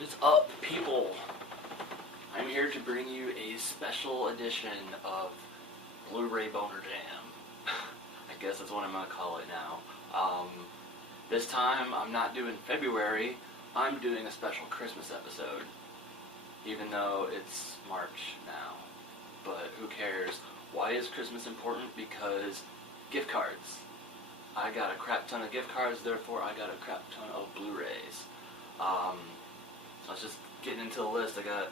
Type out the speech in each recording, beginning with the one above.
What is up, people? I'm here to bring you a special edition of Blu-Ray Boner Jam. I guess that's what I'm going to call it now. This time, I'm not doing February, I'm doing a special Christmas episode. Even though it's March now. But who cares? Why is Christmas important? Because gift cards. I got a crap ton of gift cards, therefore I got a crap ton of Blu-rays. Let's just get into the list. I got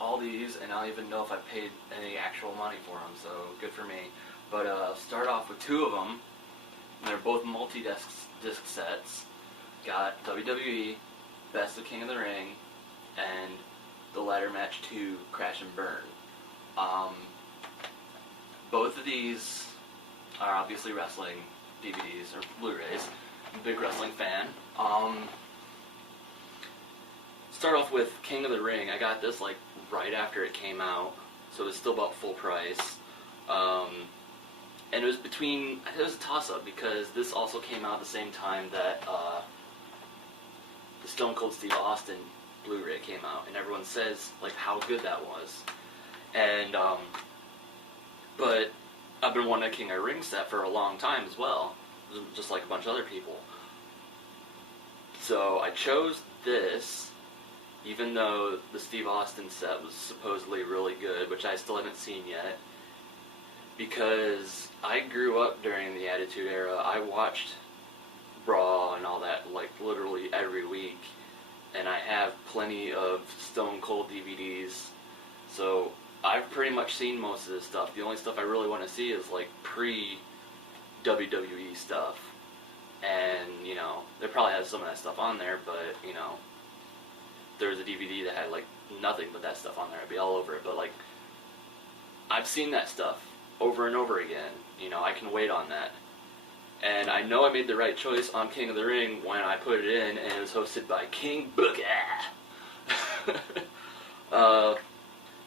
all these, and I don't even know if I paid any actual money for them, so good for me. But start off with two of them. And they're both multi-disc sets. Got WWE, Best of King of the Ring, and The Ladder Match 2, Crash and Burn. Both of these are obviously wrestling DVDs or Blu-rays. I'm a big wrestling fan. Start off with King of the Ring. I got this like right after it came out, so it's still about full price. And it was a toss-up because this also came out at the same time that the Stone Cold Steve Austin Blu-ray came out, and everyone says like how good that was. And but I've been wanting a King of the Ring set for a long time as well, just like a bunch of other people. So I chose this, even though the Steve Austin set was supposedly really good, which I still haven't seen yet, because I grew up during the Attitude Era. I watched Raw and all that like literally every week, and I have plenty of Stone Cold DVDs, so I've pretty much seen most of this stuff. The only stuff I really want to see is like pre-WWE stuff. And, you know, they probably has some of that stuff on there, but, you know, there was a DVD that had like nothing but that stuff on there. I'd be all over it. But like, I've seen that stuff over and over again. You know, I can wait on that. And I know I made the right choice on King of the Ring when I put it in, and it was hosted by King Booker.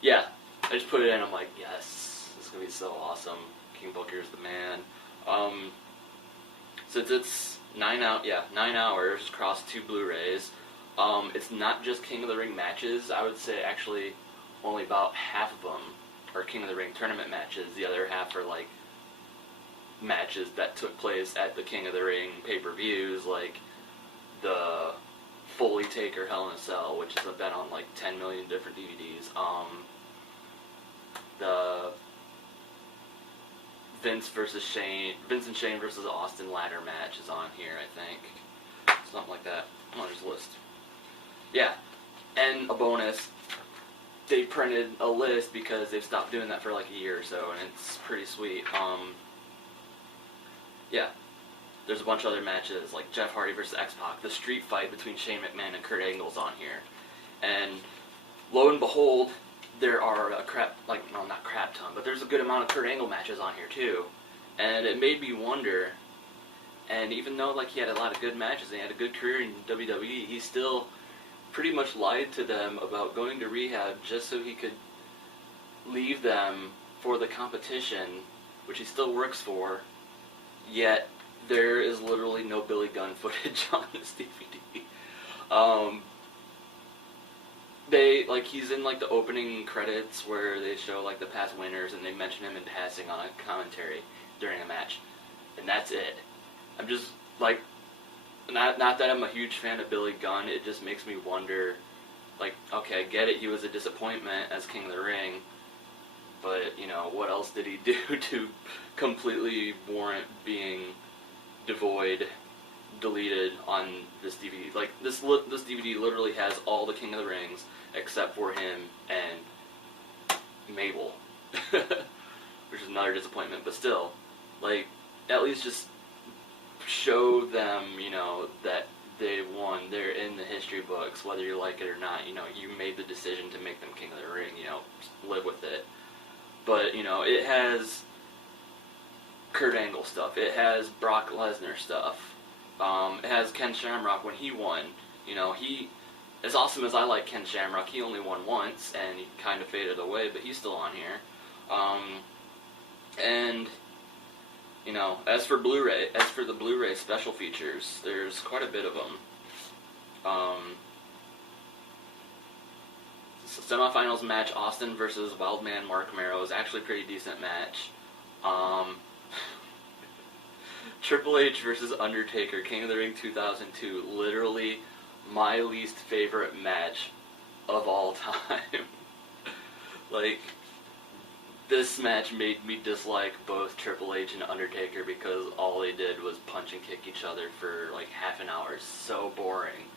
Yeah. I just put it in, I'm like, yes, this is going to be so awesome. King Booker's the man. Since it's 9 hours across 2 Blu-rays, it's not just King of the Ring matches. I would say actually only about half of them are King of the Ring tournament matches. The other half are like matches that took place at the King of the Ring pay-per-views, like the Foley Taker Hell in a Cell, which has been on like 10 million different DVDs. The Vince and Shane versus Austin ladder match is on here, I think. Something like that. There's a list. Yeah. And a bonus, they printed a list because they've stopped doing that for like a year or so, and it's pretty sweet. Yeah. There's a bunch of other matches, like Jeff Hardy versus X-Pac, the street fight between Shane McMahon and Kurt Angle's on here. And lo and behold, there are not crap ton, but there's a good amount of Kurt Angle matches on here too. And it made me wonder, and even though like he had a lot of good matches and he had a good career in WWE, he still pretty much lied to them about going to rehab just so he could leave them for the competition, which he still works for, yet there is literally no Billy Gunn footage on this DVD. He's in like the opening credits where they show like the past winners, and they mention him in passing on a commentary during a match, and that's it. I'm just like, not that I'm a huge fan of Billy Gunn, it just makes me wonder, like, okay, I get it, he was a disappointment as King of the Ring, but, you know, what else did he do to completely warrant being deleted on this DVD? Like, this DVD literally has all the King of the Rings, except for him and Mabel, which is another disappointment, but still, like, at least just show them, you know, that they won, they're in the history books, whether you like it or not, you know, you made the decision to make them King of the Ring, you know, just live with it. But, you know, it has Kurt Angle stuff, it has Brock Lesnar stuff, it has Ken Shamrock when he won. You know, as awesome as I like Ken Shamrock, he only won once, and he kind of faded away, but he's still on here. And, you know, as for the Blu-ray special features, there's quite a bit of them. semifinals match, Austin versus Wildman Mark Mero, is actually a pretty decent match. Triple H versus Undertaker, King of the Ring 2002, literally my least favorite match of all time. Like, this match made me dislike both Triple H and Undertaker because all they did was punch and kick each other for like half an hour. It's so boring.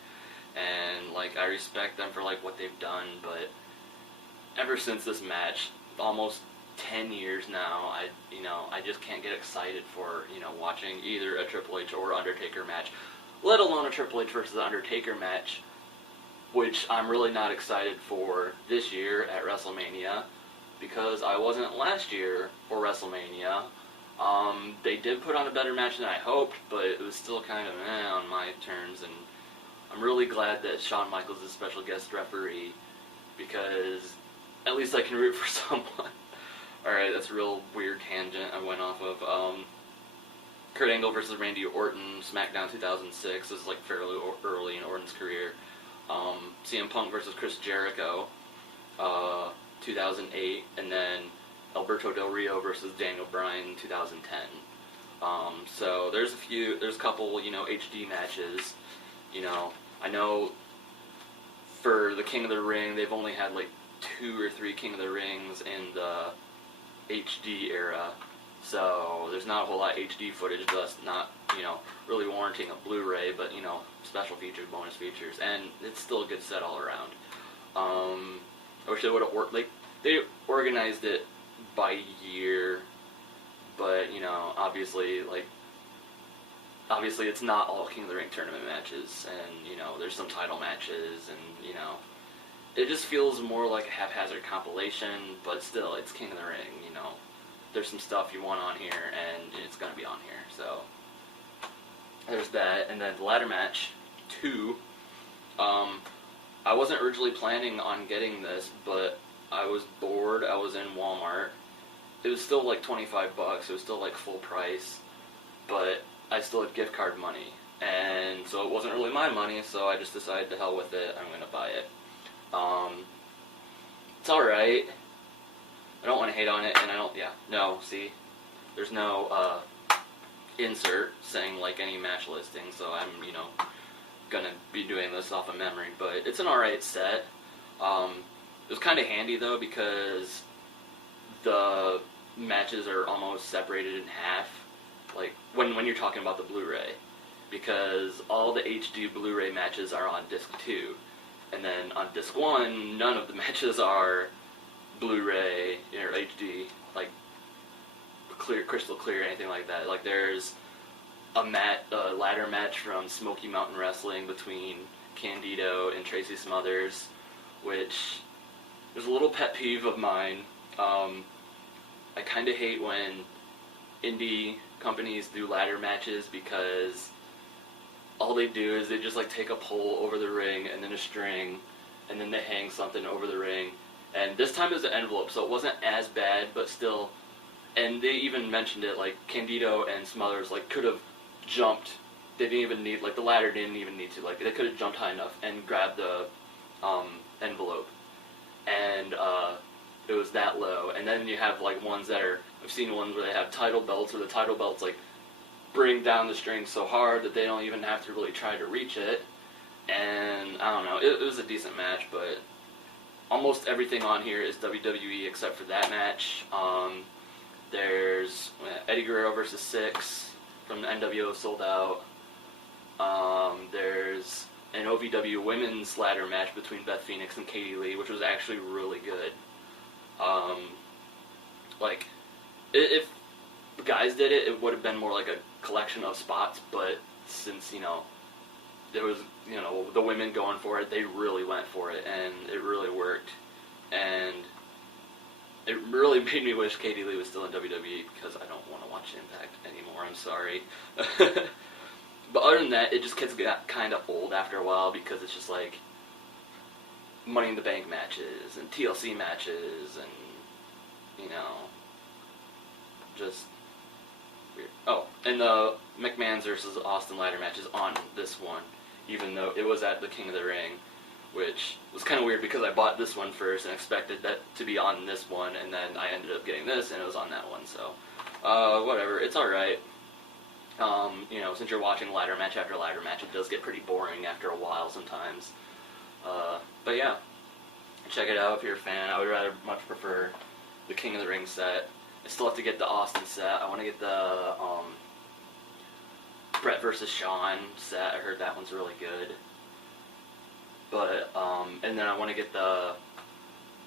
And like, I respect them for like what they've done, but ever since this match, almost 10 years now, I just can't get excited for, watching either a Triple H or Undertaker match, let alone a Triple H versus Undertaker match, which I'm really not excited for this year at WrestleMania, because I wasn't last year for WrestleMania. They did put on a better match than I hoped, but it was still kind of on my terms, and I'm really glad that Shawn Michaels is a special guest referee, because at least I can root for someone. Alright, that's a real weird tangent I went off of. Kurt Angle versus Randy Orton, SmackDown 2006. This is like fairly early in Orton's career. CM Punk versus Chris Jericho, 2008, and then Alberto Del Rio versus Daniel Bryan, 2010. So there's a couple, HD matches. I know for the King of the Ring, they've only had like 2 or 3 King of the Rings in the HD era, so there's not a whole lot of HD footage, thus not, really warranting a Blu-ray, but, special features, bonus features, and it's still a good set all around. I wish they would have worked, like, they organized it by year, but, obviously it's not all King of the Ring tournament matches, and, there's some title matches, and, it just feels more like a haphazard compilation, but still, it's King of the Ring, There's some stuff you want on here, and it's going to be on here, so there's that. And then the ladder match 2, I wasn't originally planning on getting this, but I was bored. I was in Walmart. It was still like $25. It was still like full price, but I still had gift card money, and so it wasn't really my money, so I just decided to hell with it. I'm going to buy it. It's alright. I don't want to hate on it, and see, there's no, insert saying, like, any match listing, so I'm, gonna be doing this off of memory, but it's an alright set. It was kind of handy, though, because the matches are almost separated in half, like, when you're talking about the Blu-ray, because all the HD Blu-ray matches are on disc 2, and then on disc 1, none of the matches are Blu-ray or HD, like clear, crystal clear, anything like that. Like, there's a ladder match from Smoky Mountain Wrestling between Candido and Tracy Smothers, which is a little pet peeve of mine. I kind of hate when indie companies do ladder matches, because all they do is they just like take a pole over the ring and then a string, and then they hang something over the ring. And this time it was an envelope, so it wasn't as bad, but still. And they even mentioned it, like, Candido and Smothers, like, could have jumped. They didn't even need, like, the ladder didn't even need to. Like, they could have jumped high enough and grabbed the envelope. And it was that low. And then you have, like, ones that are, I've seen ones where they have title belts, where the title belts, like, bring down the string so hard that they don't even have to really try to reach it. And, I don't know, it was a decent match, but almost everything on here is WWE except for that match. There's Eddie Guerrero versus Syxx from the NWO sold out. There's an OVW women's ladder match between Beth Phoenix and Katie Lee, which was actually really good. Like, if the guys did it, it would have been more like a collection of spots, but since, there was, the women going for it, they really went for it, and it really worked. And it really made me wish Katie Lee was still in WWE, because I don't want to watch Impact anymore, I'm sorry. But other than that, it just got kind of old after a while, because it's just like Money in the Bank matches, and TLC matches, and, just weird. Oh, and the McMahon's versus Austin ladder match is on this one, even though it was at the King of the Ring, which which was kind of weird because I bought this one first and expected that to be on this one, and then I ended up getting this and it was on that one, so whatever, it's alright. You know, since you're watching ladder match after ladder match, it does get pretty boring after a while sometimes. But yeah, check it out if you're a fan. I would rather much prefer the King of the Ring set. I still have to get the Austin set. I want to get the Brett versus Shawn set. I heard that one's really good. But, and then I want to get the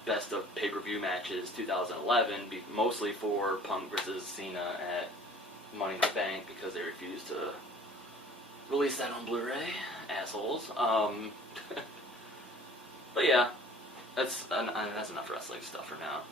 best of pay-per-view matches 2011, mostly for Punk versus Cena at Money in the Bank, because they refused to release that on Blu-ray. Assholes. But yeah, that's enough wrestling stuff for now.